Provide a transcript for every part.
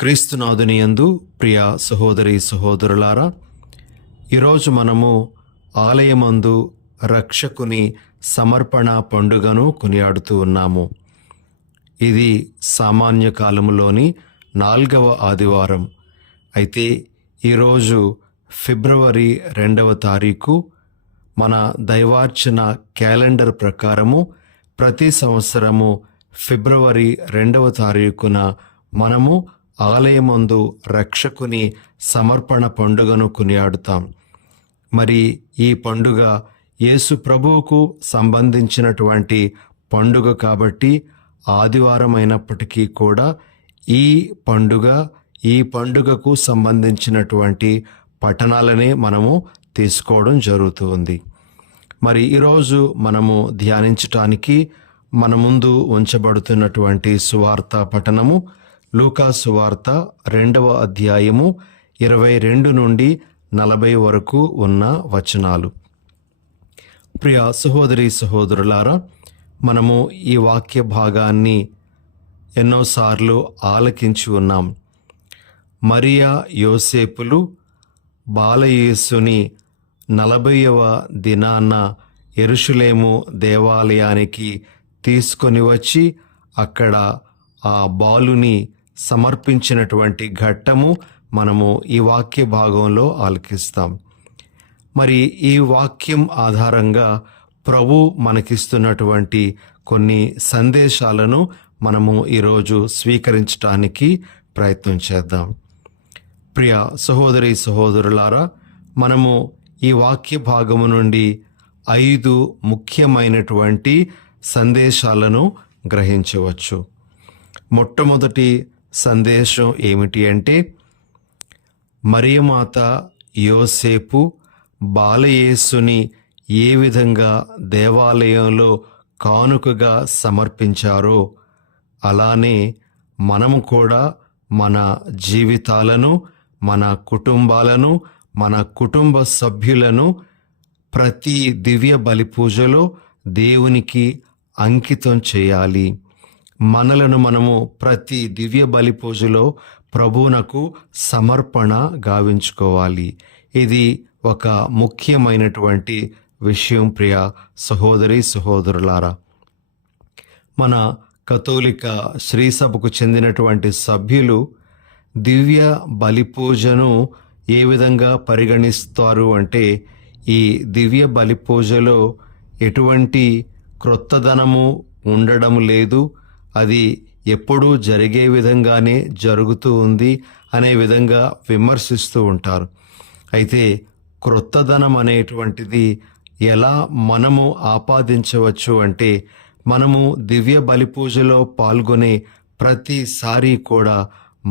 క్రీస్తునాథుని యందు ప్రియ సహోదరి సహోదరులారా, ఈరోజు మనము ఆలయమందు రక్షకుని సమర్పణ పండుగను కొనియాడుతూ ఉన్నాము. ఇది సామాన్య కాలములోని 4వ ఆదివారం. అయితే ఈరోజు ఫిబ్రవరి 2వ తారీఖు. మన దైవార్చన క్యాలెండర్ ప్రకారము ప్రతి సంవత్సరము ఫిబ్రవరి 2వ తారీఖున మనము ఆలయమందు రక్షకుని సమర్పణ పండుగను కొనియాడుతాం. మరి ఈ పండుగ యేసు ప్రభువుకు సంబంధించినటువంటి పండుగ కాబట్టి ఆదివారం అయినప్పటికీ కూడా ఈ పండుగకు సంబంధించినటువంటి పఠనాలనే మనము తీసుకోవడం జరుగుతుంది. మరి ఈరోజు మనము ధ్యానించటానికి మన ముందు ఉంచబడుతున్నటువంటి సువార్త పఠనము లూకా సువార్త 2వ అధ్యాయము 22 నుండి 40 వరకు ఉన్న వచనాలు. ప్రియ సహోదరి సహోదరులారా, మనము ఈ వాక్య భాగాన్ని ఎన్నోసార్లు ఆలకించి ఉన్నాం. మరియా యోసేపులు బాలయేసుని 40వ దినాన యెరూషలేము దేవాలయానికి తీసుకొని వచ్చి అక్కడ ఆ బాలుని సమర్పించినటువంటి ఘట్టము మనము ఈ వాక్య భాగంలో ఆలకిస్తాం. మరి ఈ వాక్యం ఆధారంగా ప్రభు మనకిస్తున్నటువంటి కొన్ని సందేశాలను మనము ఈరోజు స్వీకరించడానికి ప్రయత్నం చేద్దాం. ప్రియ సహోదరి సహోదరులారా, మనము ఈ వాక్య భాగము నుండి 5 ముఖ్యమైనటువంటి సందేశాలను గ్రహించవచ్చు. మొట్టమొదటి సందేశం ఏమిటి అంటే, మరియమాత యోసేపు బాలయేసుని ఏ విధంగా దేవాలయంలో కానుకగా సమర్పించారో అలానే మనము కూడా మన జీవితాలను, మన కుటుంబాలను, మన కుటుంబ సభ్యులను ప్రతి దివ్య బలి పూజలో దేవునికి అంకితం చేయాలి. మనలను మనము ప్రతి దివ్య బలి పూజలో ప్రభువునకు సమర్పణ గావించుకోవాలి. ఇది ఒక ముఖ్యమైనటువంటి విషయం. ప్రియ సహోదరి సహోదరులారా, మన కథోలిక శ్రీసభకు చెందినటువంటి సభ్యులు దివ్య బలి పూజను ఏ విధంగా పరిగణిస్తారు అంటే, ఈ దివ్య బలి పూజలో ఎటువంటి క్రొత్తదనము ఉండడం లేదు, అది ఎప్పుడూ జరిగే విధంగానే జరుగుతూ ఉంది అనే విధంగా విమర్శిస్తూ ఉంటారు. అయితే క్రొత్తదనం అనేటువంటిది ఎలా మనము ఆపాదించవచ్చు అంటే, మనము దివ్య బలి పూజలో పాల్గొనే ప్రతిసారి కూడా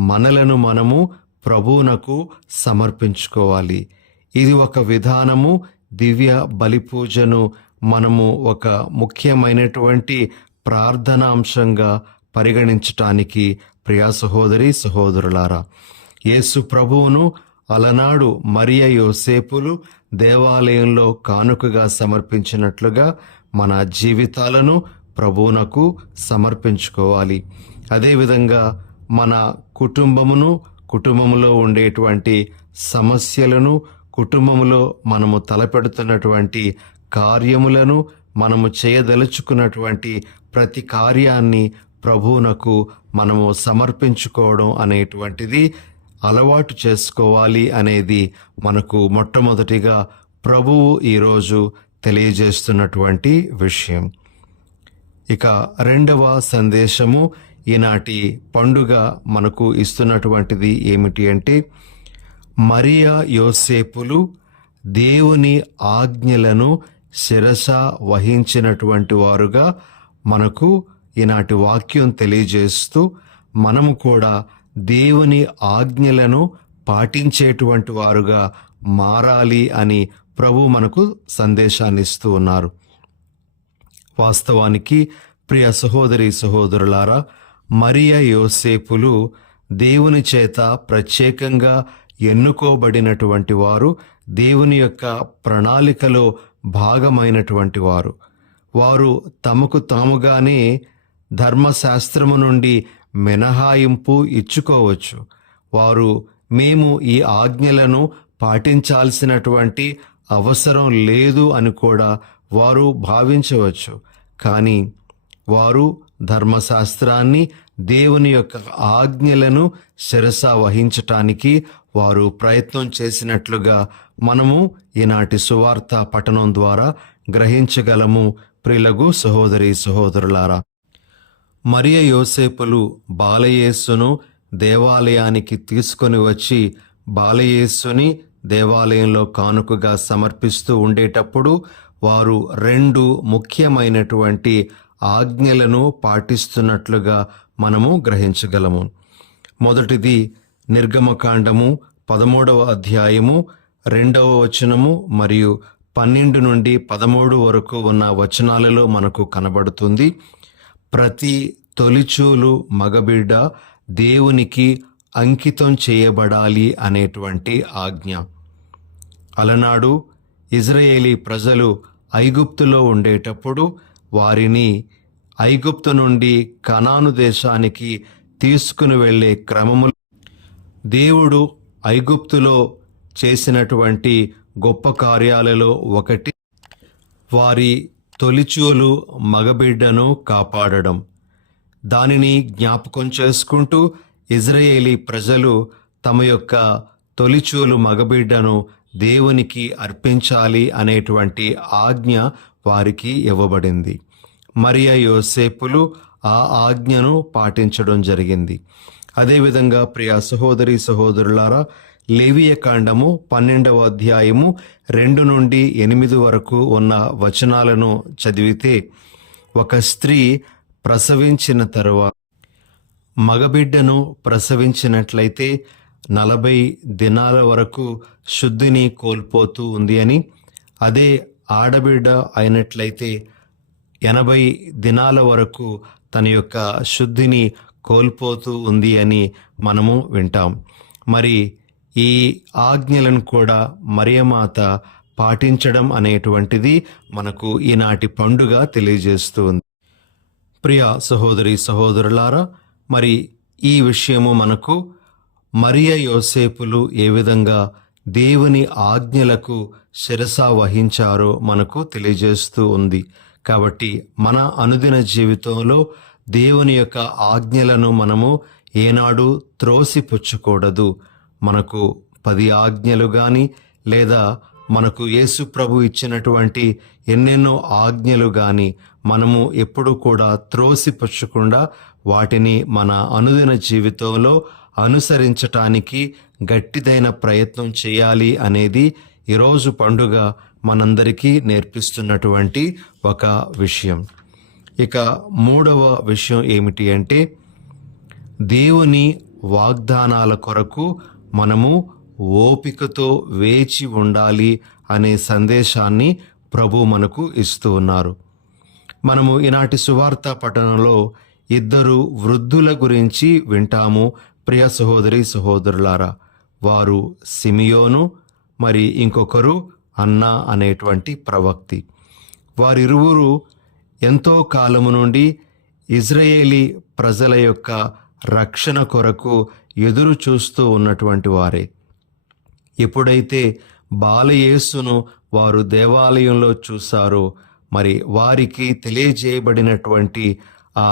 మనలను మనము ప్రభువునకు సమర్పించుకోవాలి. ఇది ఒక విధానము. దివ్య బలి పూజను మనము ఒక ముఖ్యమైనటువంటి ప్రార్థనాంశంగా పరిగణించటానికి ప్రియా సహోదరి సహోదరులారా, యేసు ప్రభువును అలనాడు మరియ యోసేపులు దేవాలయంలో కానుకగా సమర్పించినట్లుగా మన జీవితాలను ప్రభువునకు సమర్పించుకోవాలి. అదేవిధంగా మన కుటుంబములో ఉండేటువంటి సమస్యలను, కుటుంబములో మనము తలపెడుతున్నటువంటి కార్యములను, మనము చేయదలుచుకున్నటువంటి ప్రతి కార్యాన్ని ప్రభువునకు మనము సమర్పించుకోవడం అనేటువంటిది అలవాటు చేసుకోవాలి అనేది మనకు మొట్టమొదటిగా ప్రభువు ఈరోజు తెలియజేస్తున్నటువంటి విషయం. ఇక 2వ సందేశము ఈనాటి పండుగ మనకు ఇస్తున్నటువంటిది ఏమిటి అంటే, మరియా యోసేపులు దేవుని ఆజ్ఞలను శిరస వహించినటువంటి వారుగా మనకు ఈనాటి వాక్యం తెలియజేస్తూ, మనము కూడా దేవుని ఆజ్ఞలను పాటించేటువంటి వారుగా మారాలి అని ప్రభు మనకు సందేశాన్ని ఇస్తూ ఉన్నారు. వాస్తవానికి ప్రియ సహోదరి సహోదరులారా, మరియా యోసేపులు దేవుని చేత ప్రత్యేకంగా ఎన్నుకోబడినటువంటి వారు, దేవుని యొక్క ప్రణాళికలో భాగమైనటువంటి వారు. వారు తమకు తాముగానే ధర్మశాస్త్రము నుండి మినహాయింపు ఇచ్చుకోవచ్చు. వారు మేము ఈ ఆజ్ఞలను పాటించాల్సినటువంటి అవసరం లేదు అని కూడా వారు భావించవచ్చు. కానీ వారు ధర్మశాస్త్రాన్ని, దేవుని యొక్క ఆజ్ఞలను శిరస వహించటానికి వారు ప్రయత్నం చేసినట్లుగా మనము ఈనాటి సువార్త పఠనం ద్వారా గ్రహించగలము. ప్రియులగు సహోదరి సహోదరులారా, మరియ యోసేపులు బాలయేసును దేవాలయానికి తీసుకొని వచ్చి బాలయేసుని దేవాలయంలో కానుకగా సమర్పిస్తూ ఉండేటప్పుడు వారు 2 ముఖ్యమైనటువంటి ఆజ్ఞలను పాటిస్తున్నట్లుగా మనము గ్రహించగలము. మొదటిది నిర్గమకాండము 13వ అధ్యాయము 2వ వచనము మరియు 12 నుండి 13 వరకు ఉన్న వచనాలలో మనకు కనబడుతుంది. ప్రతి తొలిచూలు మగబిడ్డ దేవునికి అంకితం చేయబడాలి అనేటువంటి ఆజ్ఞ. అలనాడు ఇజ్రాయేలీ ప్రజలు ఐగుప్తులో ఉండేటప్పుడు వారిని ఐగుప్తు నుండి కనాను దేశానికి తీసుకుని వెళ్ళే క్రమములో దేవుడు ఐగుప్తులో చేసినటువంటి గొప్ప కార్యాలలో ఒకటి వారి తొలిచూలు మగబిడ్డను కాపాడడం. దానిని జ్ఞాపకం చేసుకుంటూ ఇజ్రాయేలీ ప్రజలు తమ యొక్క తొలిచూలు మగబిడ్డను దేవునికి అర్పించాలి అనేటువంటి ఆజ్ఞ వారికి ఇవ్వబడింది. మరియ యోసేపులు ఆ ఆజ్ఞను పాటించడం జరిగింది. అదేవిధంగా ప్రియ సహోదరి సహోదరులారా, లేవియ కాండము 12వ అధ్యాయము 2 నుండి 8 వరకు ఉన్న వచనాలను చదివితే, ఒక స్త్రీ ప్రసవించిన తరువాత మగబిడ్డను ప్రసవించినట్లయితే 40 దినాల వరకు శుద్ధిని కోల్పోతూ ఉంది అని, అదే ఆడబిడ్డ అయినట్లయితే 80 దినాల వరకు తన యొక్క శుద్ధిని కోల్పోతూ ఉంది అని మనము వింటాం. మరి ఈ ఆజ్ఞలను కూడా మరియమాత పాటించడం అనేటువంటిది మనకు ఈనాటి పండుగ తెలియజేస్తూ ఉంది. ప్రియ సహోదరి సహోదరులారా, మరి ఈ విషయము మనకు మరియ యోసేపులు ఏ విధంగా దేవుని ఆజ్ఞలకు శిరస వహించారో మనకు తెలియజేస్తూ ఉంది. కాబట్టి మన అనుదిన జీవితంలో దేవుని యొక్క ఆజ్ఞలను మనము ఏనాడు త్రోసిపుచ్చకూడదు. మనకు 10 ఆజ్ఞలు కానీ లేదా మనకు యేసు ప్రభు ఇచ్చినటువంటి ఎన్నెన్నో ఆజ్ఞలు కానీ మనము ఎప్పుడు కూడా త్రోసిపుచ్చకుండా వాటిని మన అనుదిన జీవితంలో అనుసరించటానికి గట్టిదైన ప్రయత్నం చేయాలి అనేది ఈరోజు పండుగ మనందరికీ నేర్పిస్తున్నటువంటి ఒక విషయం. ఇక 3వ విషయం ఏమిటి అంటే, దేవుని వాగ్దానాల కొరకు మనము ఓపికతో వేచి ఉండాలి అనే సందేశాన్ని ప్రభు మనకు ఇస్తూ ఉన్నారు. మనము ఈనాటి సువార్త పఠనంలో 2 వృద్ధుల గురించి వింటాము. ప్రియ సహోదరి సహోదరులారా, వారు సిమియోను, మరి ఇంకొకరు అన్న అనేటువంటి ప్రవక్తి. వారిరువురు ఎంతో కాలము నుండి ఇజ్రాయేలీ ప్రజల యొక్క రక్షణ కొరకు ఎదురు చూస్తూ ఉన్నటువంటి వారే. ఎప్పుడైతే బాలయేసును వారు దేవాలయంలో చూశారో, మరి వారికి తెలియజేయబడినటువంటి ఆ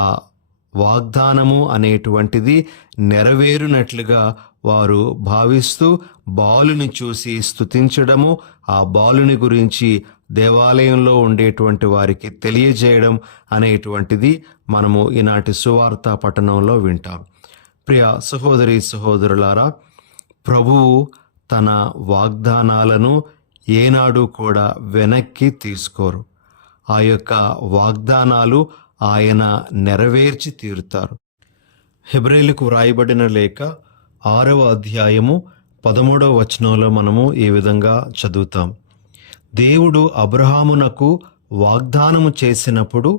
వాగ్దానము అనేటువంటిది నెరవేరునట్లుగా వారు భావిస్తూ బాలుని చూసి స్తుతించడము, ఆ బాలుని గురించి దేవాలయంలో ఉండేటువంటి వారికి తెలియజేయడం అనేటువంటిది మనము ఈనాటి సువార్త పఠనంలో వింటాం. ప్రియ సహోదరి సహోదరులారా, ప్రభువు తన వాగ్దానాలను ఏనాడు కూడా వెనక్కి తీసుకోరు. ఆ యొక్క వాగ్దానాలు ఆయన నెరవేర్చి తీరుతారు. హెబ్రేయులకు వ్రాయబడిన లేఖ 6వ అధ్యాయము 13వ వచనంలో మనము ఈ విధంగా చదువుతాం. దేవుడు అబ్రహామునకు వాగ్దానము చేసినప్పుడు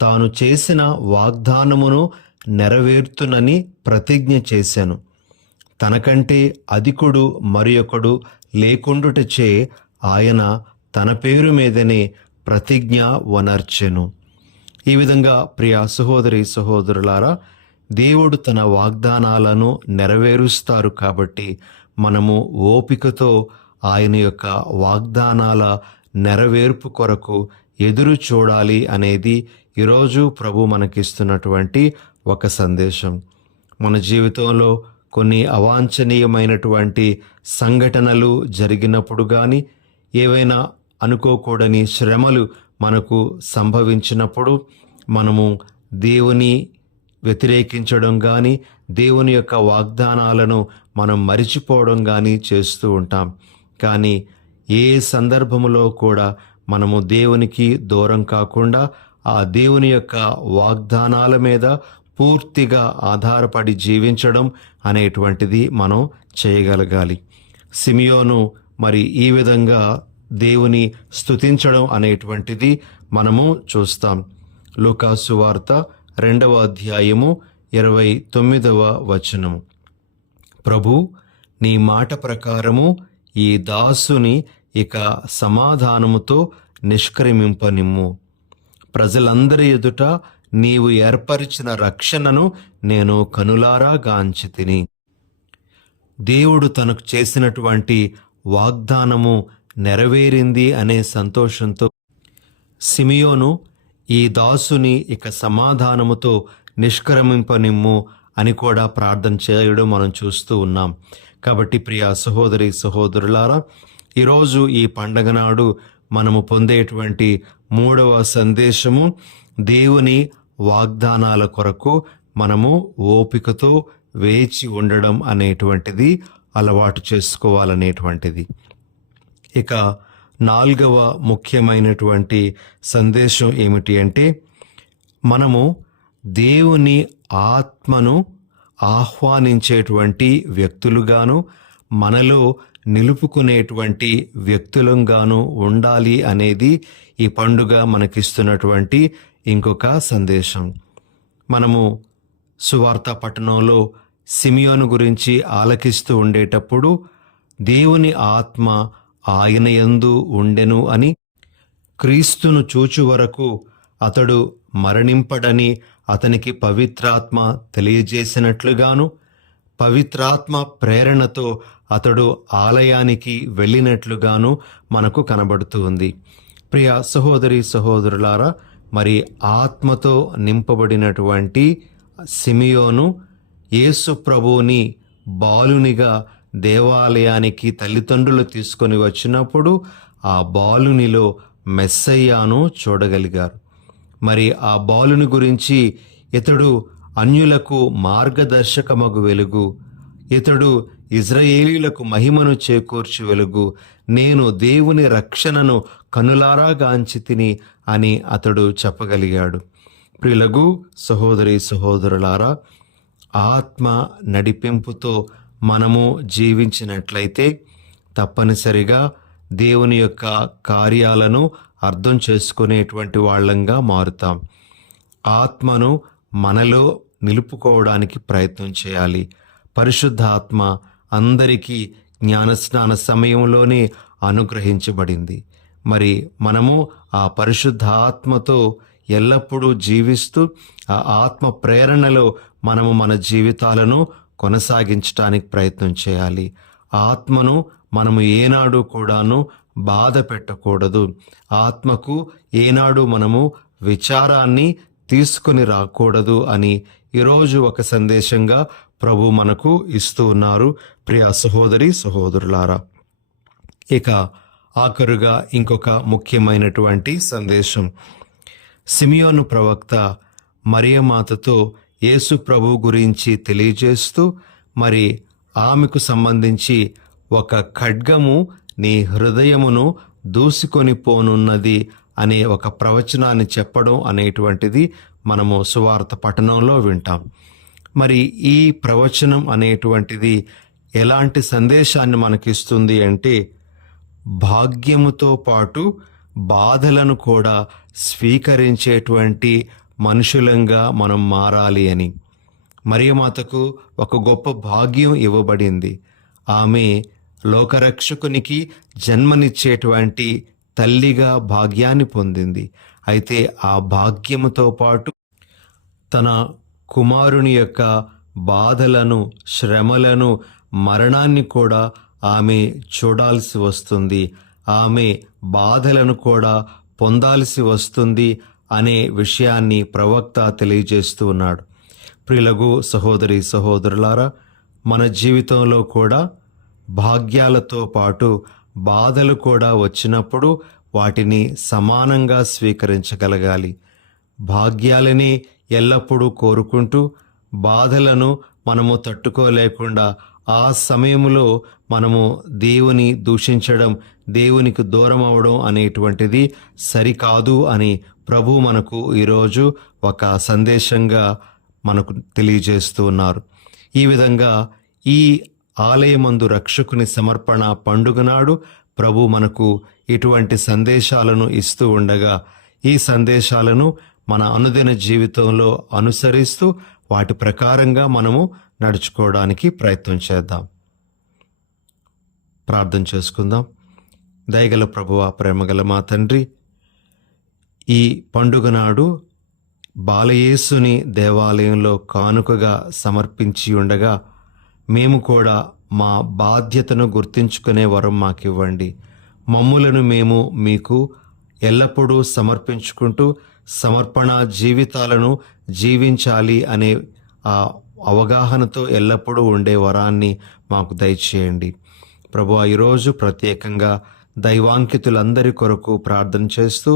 తాను చేసిన వాగ్దానమును నెరవేర్తునని ప్రతిజ్ఞ చేశాను. తనకంటే అధికుడు మరియొకడు లేకుండుటచే ఆయన తన పేరు మీదనే ప్రతిజ్ఞ వనర్చెను. ఈ విధంగా ప్రియ సహోదరి సహోదరులారా, దేవుడు తన వాగ్దానాలను నెరవేరుస్తారు. కాబట్టి మనము ఓపికతో ఆయన యొక్క వాగ్దానాల నెరవేర్పు కొరకు ఎదురు చూడాలి అనేది ఈరోజు ప్రభు మనకిస్తున్నటువంటి ఒక సందేశం. మన జీవితంలో కొన్ని అవాంఛనీయమైనటువంటి సంఘటనలు జరిగినప్పుడు కానీ, ఏవైనా అనుకోకూడని శ్రమలు మనకు సంభవించినప్పుడు మనము దేవుని వ్యతిరేకించడం కానీ, దేవుని యొక్క వాగ్దానాలను మనం మరిచిపోవడం కానీ చేస్తూ ఉంటాం. కానీ ఏ సందర్భములో కూడా మనము దేవునికి దూరం కాకుండా ఆ దేవుని యొక్క వాగ్దానాల మీద పూర్తిగా ఆధారపడి జీవించడం అనేటువంటిది మనం చేయగలగాలి. సిమియోను మరి ఈ విధంగా దేవుని స్తుతించడం అనేటువంటిది మనము చూస్తాం. లూకా సువార్త 2వ అధ్యాయము 29వ వచనము. ప్రభు, నీ మాట ప్రకారము ఈ దాసుని ఇక సమాధానముతో నిష్క్రమింపనిమ్ము. ప్రజలందరి ఎదుట నీవు ఏర్పరిచిన రక్షణను నేను కనులారా గాంచితిని. దేవుడు తనకు చేసినటువంటి వాగ్దానము నెరవేరింది అనే సంతోషంతో సిమియోను ఈ దాసుని ఇక సమాధానముతో నిష్క్రమింపనిమ్ము అని కూడా ప్రార్థన చేయడం మనం చూస్తూ ఉన్నాం. కాబట్టి ప్రియ సహోదరి సహోదరులారా, ఈరోజు ఈ పండగ నాడు మనము పొందేటువంటి 3వ సందేశము, దేవుని వాగ్దానాల కొరకు మనము ఓపికతో వేచి ఉండడం అనేటువంటిది అలవాటు చేసుకోవాలనేటువంటిది. ఇక 4వ ముఖ్యమైనటువంటి సందేశం ఏమిటి అంటే, మనము దేవుని ఆత్మను ఆహ్వానించేటువంటి వ్యక్తులుగాను, మనలో నిలుపుకునేటువంటి వ్యక్తులంగాను ఉండాలి అనేది ఈ పండుగ మనకిస్తున్నటువంటి ఇంకొక సందేశం. మనము సువార్త పట్టణంలో సిమియోను గురించి ఆలకిస్తూ ఉండేటప్పుడు దేవుని ఆత్మ ఆయన యందు ఉండెను అని, క్రీస్తును చూచు వరకు అతడు మరణింపడని అతనికి పవిత్రాత్మ తెలియజేసినట్లుగాను, పవిత్రాత్మ ప్రేరణతో అతడు ఆలయానికి వెళ్ళినట్లుగాను మనకు కనబడుతూ ఉంది. ప్రియ సహోదరి సహోదరులారా, మరి ఆత్మతో నింపబడినటువంటి సిమియోను యేసు ప్రభువుని బాలునిగా దేవాలయానికి తల్లిదండ్రులు తీసుకొని వచ్చినప్పుడు ఆ బాలునిలో మెస్సయ్యాను చూడగలిగారు. మరి ఆ బాలుని గురించి, ఇతడు అన్యులకు మార్గదర్శకమగు వెలుగు, ఇతడు ఇజ్రాయేలీలకు మహిమను చేకూర్చు వెలుగు, నేను దేవుని రక్షణను కనులారా గాంచితిని అని అతడు చెప్పగలిగాడు. ప్రియులగు సహోదరి సహోదరులారా, ఆత్మ నడిపింపుతో మనము జీవించినట్లయితే తప్పనిసరిగా దేవుని యొక్క కార్యాలను అర్థం చేసుకునేటువంటి వాళ్ళంగా మారుతాం. ఆత్మను మనలో నిలుపుకోవడానికి ప్రయత్నం చేయాలి. పరిశుద్ధాత్మ అందరికీ జ్ఞానస్నాన సమయంలోనే అనుగ్రహించబడింది. మరి మనము ఆ పరిశుద్ధ ఆత్మతో ఎల్లప్పుడూ జీవిస్తూ ఆ ఆత్మ ప్రేరణలో మనము మన జీవితాలను కొనసాగించడానికి ప్రయత్నం చేయాలి. ఆత్మను మనము ఏనాడు కూడాను బాధ పెట్టకూడదు. ఆత్మకు ఏనాడు మనము విచారాన్ని తీసుకుని రాకూడదు అని ఈరోజు ఒక సందేశంగా ప్రభు మనకు ఇస్తూ ఉన్నారు. ప్రియ సహోదరి సహోదరులారా, ఇక ఆఖరుగా ఇంకొక ముఖ్యమైనటువంటి సందేశం, సిమియోను ప్రవక్త మరియమాతతో యేసు ప్రభు గురించి తెలియజేస్తూ, మరి ఆమెకు సంబంధించి ఒక ఖడ్గము నీ హృదయమును దూసుకొని పోనున్నది అనే ఒక ప్రవచనాన్ని చెప్పడం అనేటువంటిది మనము సువార్త పఠనంలో వింటాం. మరి ఈ ప్రవచనం అనేటువంటిది ఎలాంటి సందేశాన్ని మనకిస్తుంది అంటే, భాగ్యముతో పాటు బాధలను కూడా స్వీకరించేటువంటి మనుషులంగా మనం మారాలి అని. మరియమాతకు ఒక గొప్ప భాగ్యం ఇవ్వబడింది. ఆమె లోకరక్షకునికి జన్మనిచ్చేటువంటి తల్లిగా భాగ్యాన్ని పొందింది. అయితే ఆ భాగ్యముతో పాటు తన కుమారుని యొక్క బాధలను, శ్రమలను, మరణాన్ని కూడా ఆమె చూడాల్సి వస్తుంది. ఆమె బాధలను కూడా పొందాల్సి వస్తుంది అనే విషయాన్ని ప్రవక్త తెలియజేస్తూ ఉన్నాడు. ప్రియులగు సహోదరి సహోదరులారా, మన జీవితంలో కూడా భాగ్యాలతో పాటు బాధలు కూడా వచ్చినప్పుడు వాటిని సమానంగా స్వీకరించగలగాలి. భాగ్యాలని ఎల్లప్పుడూ కోరుకుంటూ బాధలను మనము తట్టుకోలేకుండా ఆ సమయంలో మనము దేవుని దూషించడం, దేవునికి దూరం అవడం అనేటువంటిది సరికాదు అని ప్రభు మనకు ఈరోజు ఒక సందేశంగా మనకు తెలియజేస్తూ ఉన్నారు. ఈ విధంగా ఈ ఆలయమందు రక్షకుని సమర్పణ పండుగ నాడు ప్రభు మనకు ఇటువంటి సందేశాలను ఇస్తూ ఉండగా, ఈ సందేశాలను మన అనుదిన జీవితంలో అనుసరిస్తూ వాటి ప్రకారంగా మనము నడుచుకోవడానికి ప్రయత్నం చేద్దాం. ప్రార్థన చేసుకుందాం. దయగల ప్రభువా, ప్రేమగల మా తండ్రి, ఈ పండుగ నాడు బాలయేసుని దేవాలయంలో కానుకగా సమర్పించి ఉండగా మేము కూడా మా బాధ్యతను గుర్తించుకునే వరం మాకివ్వండి. మమ్ములను మేము మీకు ఎల్లప్పుడూ సమర్పించుకుంటూ సమర్పణ జీవితాలను జీవించాలి అనే ఆ అవగాహనతో ఎల్లప్పుడూ ఉండే వరాన్ని మాకు దయచేయండి. ప్రభువా, ఈరోజు ప్రత్యేకంగా దైవాంకితులందరి కొరకు ప్రార్థన చేస్తూ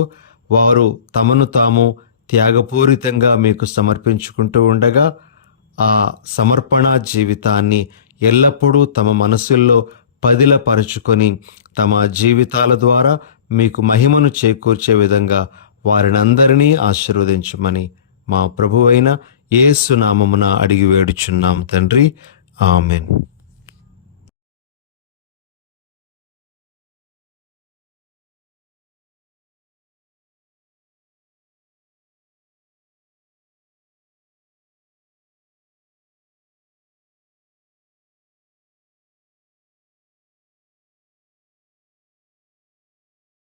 వారు తమను తాము త్యాగపూరితంగా మీకు సమర్పించుకుంటూ ఉండగా ఆ సమర్పణ జీవితాన్ని ఎల్లప్పుడూ తమ మనసుల్లో పదిలపరుచుకొని తమ జీవితాల ద్వారా మీకు మహిమను చేకూర్చే విధంగా వారినందరినీ ఆశీర్వదించమని మా ప్రభువైన యేసు నామమున అడిగి వేడుచున్నాం తండ్రి. ఆమెన్.